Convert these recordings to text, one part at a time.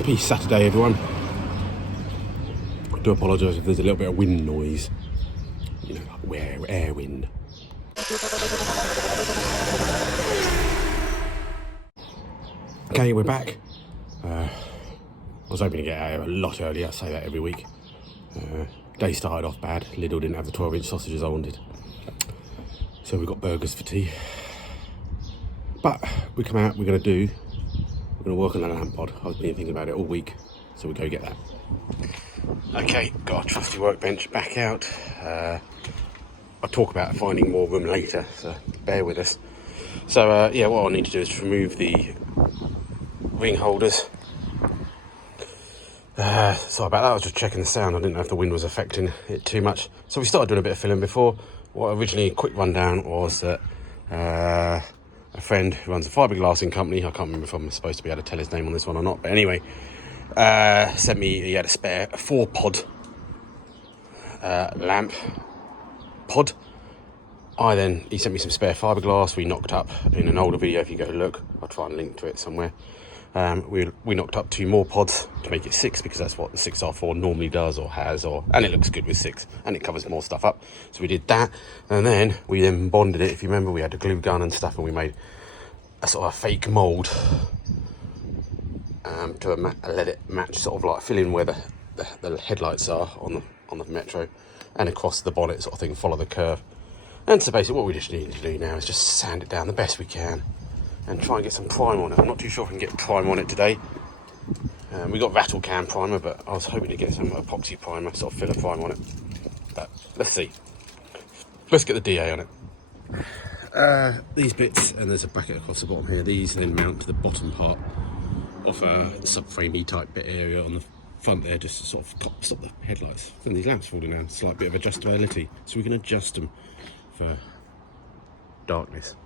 Happy Saturday, everyone. I do apologise if there's a little bit of wind noise. You know, like air wind. Okay, we're back. I was hoping to get out a lot earlier, I say that every week. Day started off bad. Lidl didn't have the 12-inch sausages I wanted. So we got burgers for tea. But we come out, we're going to work on that lamp pod. I've been thinking about it all week, so we'll go get that. Okay, got a trusty workbench back out. I'll talk about finding more room later, so bear with us. So yeah, what I need to do is remove the ring holders. Sorry about that, I was just checking the sound. I didn't know if the wind was affecting it too much. So we started doing a bit of filling before. What originally, a quick rundown, was that a friend who runs a fiberglassing company, I can't remember if I'm supposed to be able to tell his name on this one or not, but anyway, sent me, he had a spare 4-pod lamp pod. He sent me some spare fiberglass. We knocked up, in an older video, if you go look, I'll try and link to it somewhere. We knocked up 2 more pods to make it 6, because that's what the 6R4 normally does or has, and it looks good with 6 and it covers more stuff up. So we did that, and then we bonded it. If you remember, we had a glue gun and stuff, and we made a sort of fake mould to let it match, sort of like fill in where the headlights are on the Metro, and across the bonnet sort of thing, follow the curve. And so basically what we just need to do now is just sand it down the best we can and try and get some prime on it. I'm not too sure if we can get prime on it today. We got rattle can primer, but I was hoping to get some epoxy primer, sort of filler prime on it. But let's see. Let's get the DA on it. These bits, and there's a bracket across the bottom here, these then mount to the bottom part of a subframey type bit area on the front there, just to sort of stop the headlights from these lamps falling down. Slight bit of adjustability, so we can adjust them for darkness.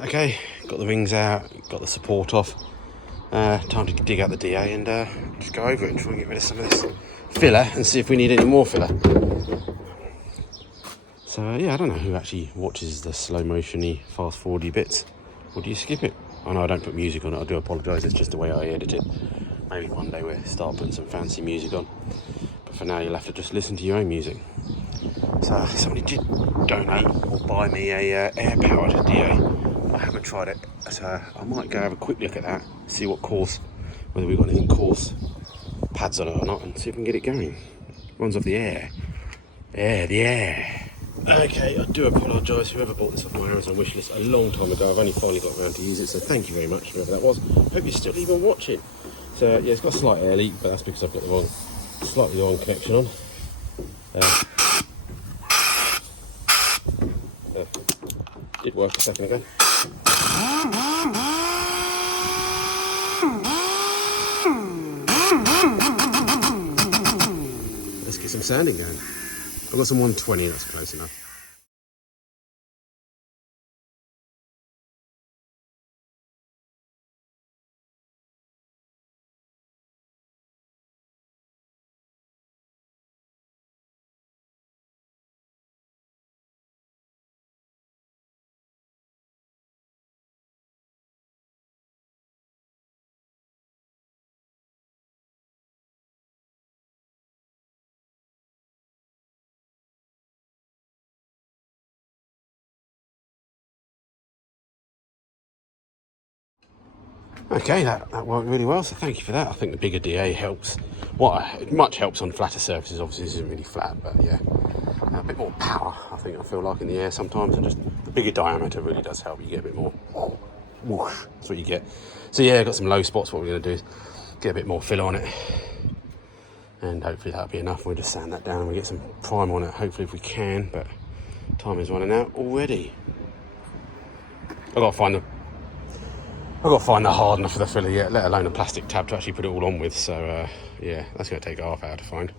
Okay, got the rings out, got the support off. Time to dig out the DA and just go over it and try and get rid of some of this filler and see if we need any more filler. So yeah, I don't know who actually watches the slow motion-y, fast forwardy bits. Or do you skip it? I know I don't put music on it, I do apologise, it's just the way I edit it. Maybe one day we'll start putting some fancy music on. But for now you'll have to just listen to your own music. So somebody did donate or buy me a air-powered DA. I haven't tried it, so I might go have a quick look at that, see what course, whether we've got anything coarse pads on it or not, and see if we can get it going. Runs off the air. The air. Okay, I do apologise, whoever bought this off my Amazon wishlist a long time ago. I've only finally got around to use it, so thank you very much, whoever that was. Hope you're still even watching. So yeah, it's got a slight air leak, but that's because I've got the slightly wrong connection on. Did work a second ago. Let's get some sanding going. I've got some 120, that's close enough. Okay, that worked really well, so thank you for that. I think the bigger DA helps. It much helps on flatter surfaces. Obviously this isn't really flat, but yeah, a bit more power, I feel like in the air sometimes, and just the bigger diameter really does help. You get a bit more whoosh, that's what you get. So yeah, I've got some low spots. What we're going to do is get a bit more fill on it, and hopefully that'll be enough. We'll just sand that down and we'll get some prime on it, hopefully, if we can, but time is running out already. I've got to find I've got to find the hardener for the filler yet, let alone a plastic tab to actually put it all on with. So yeah, that's going to take a half hour to find.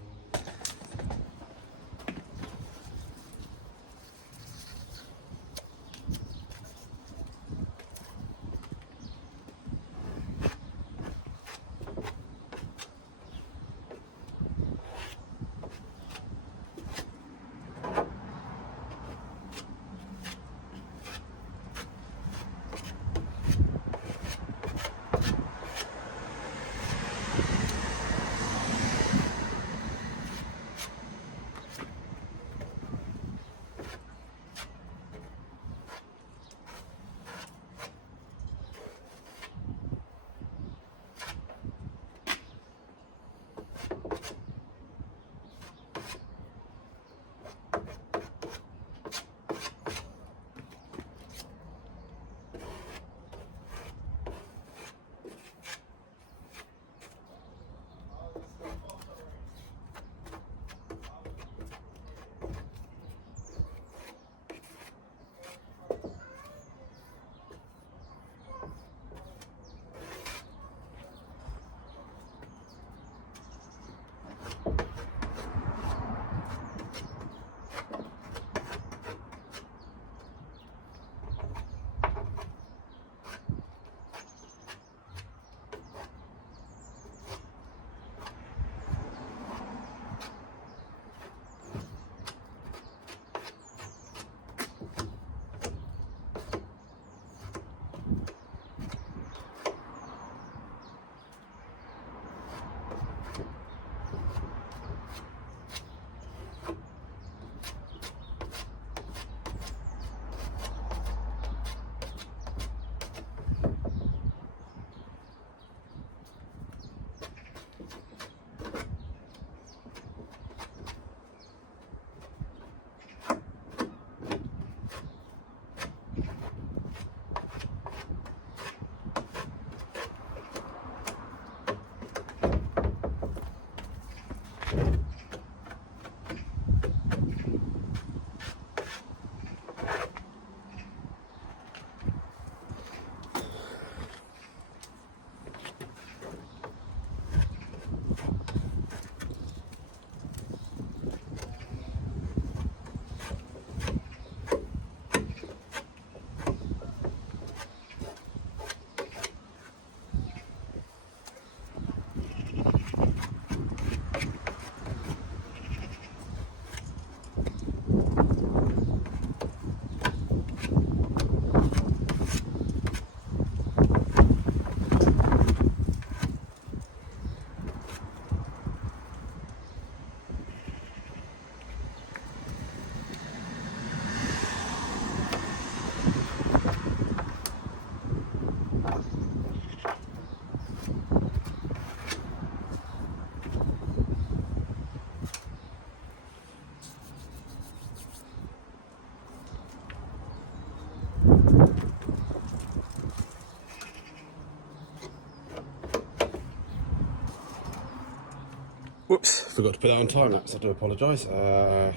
Whoops, forgot to put that on time lapse, I do apologise. Yeah,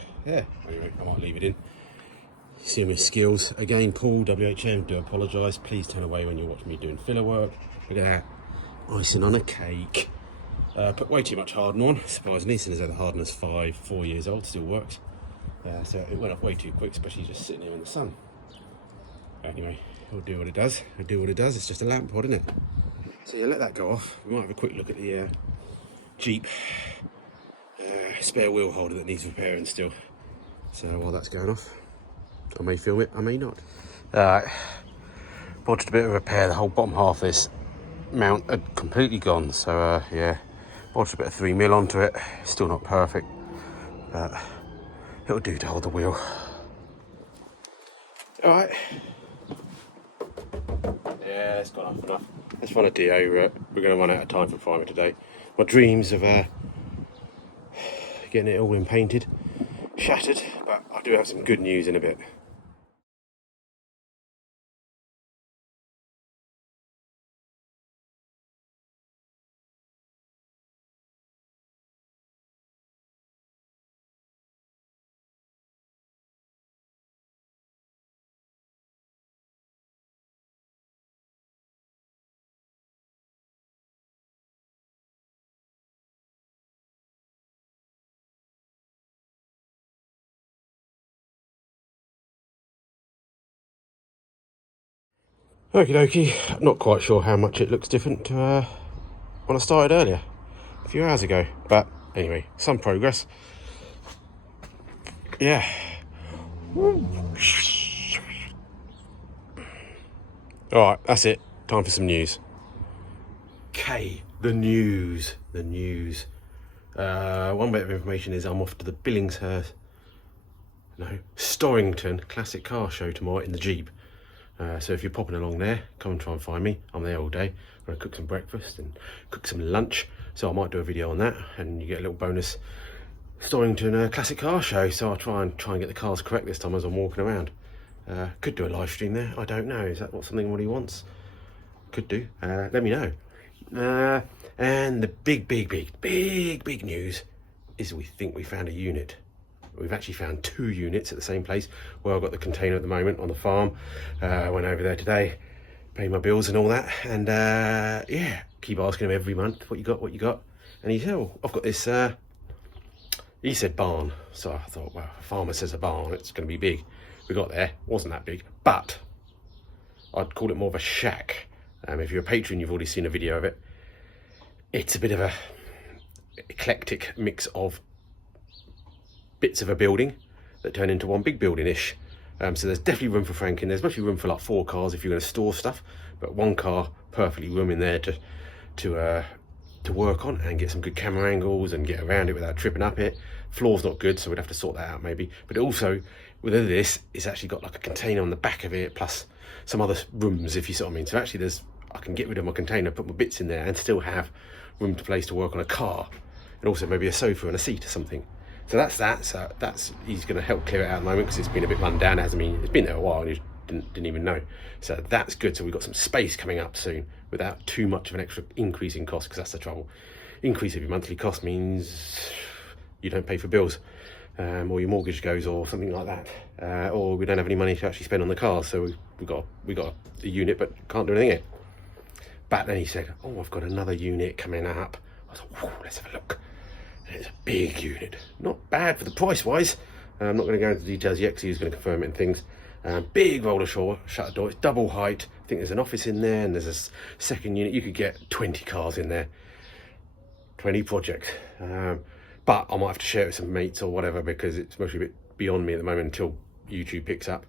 anyway, I might leave it in. See my skills. Again, Paul, WHM, do apologise. Please turn away when you're watching me doing filler work. Look at that, icing on a cake. Put way too much hardener on, surprisingly, since the hardener's 4 years old, still works. So it went off way too quick, especially just sitting here in the sun. Anyway, it'll do what it does. It'll do what it does. It's just a lamp pod, isn't it? So yeah, let that go off. We might have a quick look at the Jeep spare wheel holder that needs repairing still. So while that's going off, I may film it, I may not. Alright, bodged a bit of repair. The whole bottom half of this mount had completely gone. So yeah, bodged a bit of 3mm onto it. Still not perfect, but it'll do to hold the wheel. Alright. Yeah, it's gone off enough. Let's find a DO route. We're going to run out of time for primer today. My dreams of getting it all in painted shattered, but I do have some good news in a bit. Okie dokie, not quite sure how much it looks different to when I started earlier, a few hours ago, but anyway, some progress. Yeah. Alright, that's it. Time for some news. Okay, the news. One bit of information is I'm off to the Billings Hearth, Storrington Classic Car Show tomorrow in the Jeep. So if you're popping along there, come and try and find me. I'm there all day. I'm going to cook some breakfast and cook some lunch. So I might do a video on that, and you get a little bonus Storrington Classic Car Show. So I'll try and get the cars correct this time as I'm walking around. Could do a live stream there. I don't know. Is that something what he wants? Could do. Let me know. And the big news is we think we found a unit. We've actually found 2 units at the same place where I've got the container at the moment on the farm. I went over there today, paid my bills and all that, and yeah, keep asking him every month, what you got? And he said, oh, I've got this, he said barn. So I thought, well, a farmer says a barn, it's going to be big. We got there, wasn't that big, but I'd call it more of a shack. If you're a patron, you've already seen a video of it. It's a bit of a eclectic mix of bits of a building that turn into one big building-ish. So there's definitely room for franking. There's mostly room for like 4 cars if you're going to store stuff, but 1 car, perfectly room in there to work on and get some good camera angles and get around it without tripping up it. Floor's not good, so we'd have to sort that out maybe. But also, within this, it's actually got like a container on the back of it, plus some other rooms, if you see what I mean. So actually I can get rid of my container, put my bits in there, and still have room to place to work on a car, and also maybe a sofa and a seat or something. So that's that. So he's going to help clear it out at the moment because it's been a bit run down. It's been there a while and he didn't even know. So that's good. So we've got some space coming up soon without too much of an extra increase in cost, because that's the trouble. Increase of your monthly cost means you don't pay for bills, or your mortgage goes, or something like that, or we don't have any money to actually spend on the car. So we got a unit but can't do anything in it. But then he said, oh, I've got another unit coming up. I was like, whoa, let's have a look. And it's a big unit, not bad for the price wise. I'm not going to go into the details yet because he was going to confirm it and things. Big roller shutter door, it's double height. I think there's an office in there and there's a second unit. You could get 20 cars in there, 20 projects. But I might have to share it with some mates or whatever, because it's mostly a bit beyond me at the moment until YouTube picks up.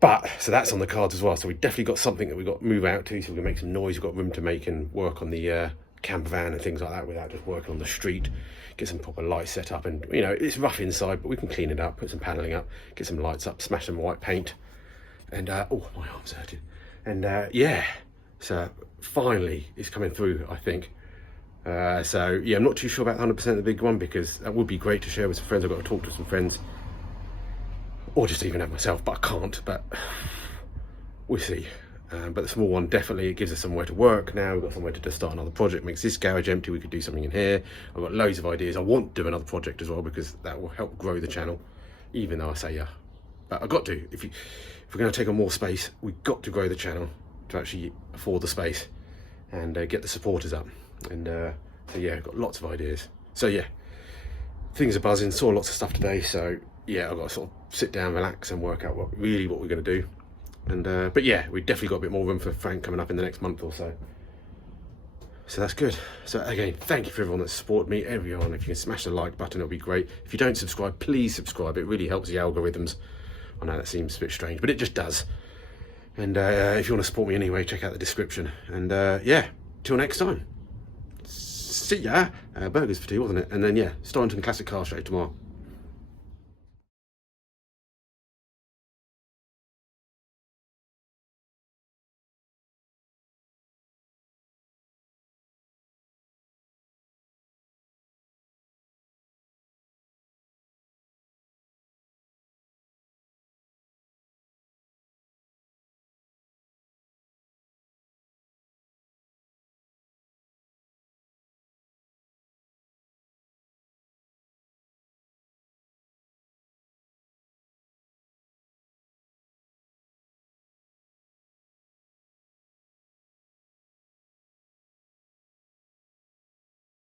But so that's on the cards as well. So we definitely got something that we've got to move out to, so we can make some noise. We've got room to make and work on the camper van and things like that without just working on the street. Get some proper lights set up, and it's rough inside, but we can clean it up, put some paneling up, get some lights up, smash some white paint, and oh, my arm's hurting. And yeah, so finally it's coming through, I think. So yeah, I'm not too sure about 100% the big one, because that would be great to share with some friends. I've got to talk to some friends, or just even have myself, but I can't. But we'll see. But the small one, definitely, it gives us somewhere to work now. We've got somewhere to start another project. Makes this garage empty. We could do something in here. I've got loads of ideas. I want to do another project as well, because that will help grow the channel, even though I say yeah. But I've got to. If we're going to take on more space, we've got to grow the channel to actually afford the space and get the supporters up. And so yeah, I've got lots of ideas. So yeah, things are buzzing. Saw lots of stuff today. So yeah, I've got to sort of sit down, relax, and work out what we're going to do. And but yeah, we've definitely got a bit more room for Frank coming up in the next month or so. So that's good. So again, thank you for everyone that supported me. Everyone, if you can smash the like button, it'll be great. If you don't subscribe, please subscribe. It really helps the algorithms. I know that seems a bit strange, but it just does. And if you want to support me anyway, check out the description. And yeah, till next time. See ya. Burgers for 2, wasn't it? And then yeah, Storrington Classic Car Show tomorrow.